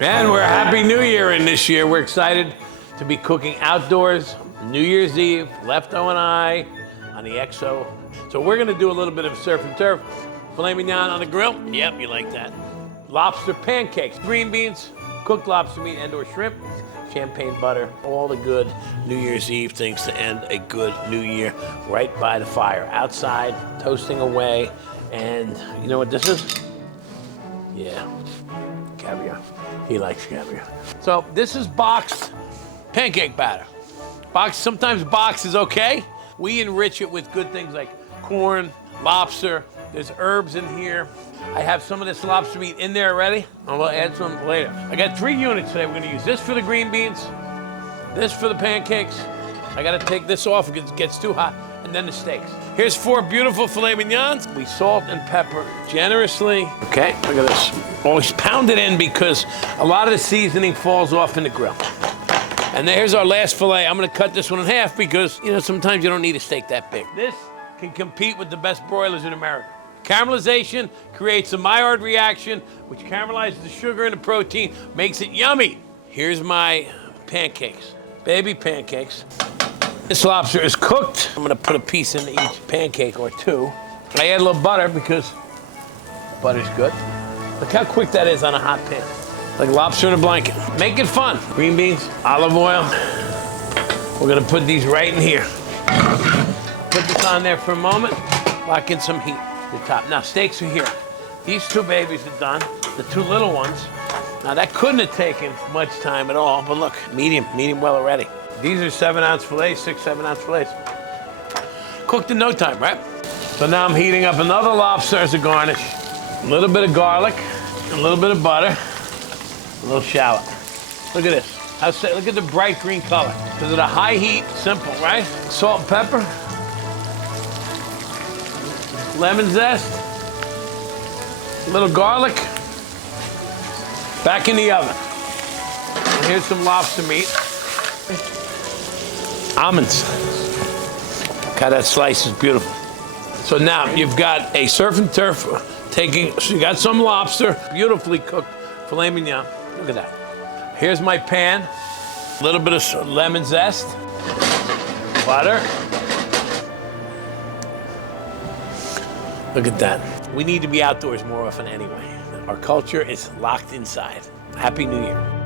And we're Happy New Year in this year. We're excited to be cooking outdoors, New Year's Eve, Lefto and I on the XO. So we're gonna do a little bit of surf and turf. Filet mignon on the grill. Yep, you like that. Lobster pancakes, green beans, cooked lobster meat and or shrimp, champagne butter, all the good New Year's Eve things to end a good New Year right by the fire, outside, toasting away. And you know what this is? Yeah, caviar. He likes caviar. So this is boxed pancake batter. Sometimes box is okay. We enrich it with good things like corn, lobster. There's herbs in here. I have some of this lobster meat in there already. And we'll add some later. I got 3 units today. We're gonna use this for the green beans, this for the pancakes. I gotta take this off because it gets too hot, and then the steaks. Here's 4 beautiful filet mignons. We salt and pepper generously. Okay, look at this. Always pound it in because a lot of the seasoning falls off in the grill. And then here's our last filet. I'm gonna cut this one in half because, you know, sometimes you don't need a steak that big. This can compete with the best broilers in America. Caramelization creates a Maillard reaction, which caramelizes the sugar and the protein, makes it yummy. Here's my pancakes, baby pancakes. This lobster is cooked. I'm gonna put a piece in each pancake or 2. I add a little butter because butter's good. Look how quick that is on a hot pan. Like lobster in a blanket. Make it fun. Green beans, olive oil. We're gonna put these right in here. Put this on there for a moment. Lock in some heat at the top. Now steaks are here. These 2 babies are done. The 2 little ones. Now that couldn't have taken much time at all, but look, medium well already. These are 7-ounce fillets, 6, 7-ounce fillets. Cooked in no time, right? So now I'm heating up another lobster as a garnish. A little bit of garlic, a little bit of butter, a little shallot. Look at this. Look at the bright green color. Because of the high heat, simple, right? Salt and pepper. Lemon zest. A little garlic. Back in the oven. And here's some lobster meat. Almonds. Look how that slice is beautiful. So now you've got a surf and turf so you got some lobster, beautifully cooked filet mignon. Look at that. Here's my pan. A little bit of lemon zest. Butter. Look at that. We need to be outdoors more often anyway. Our culture is locked inside. Happy New Year.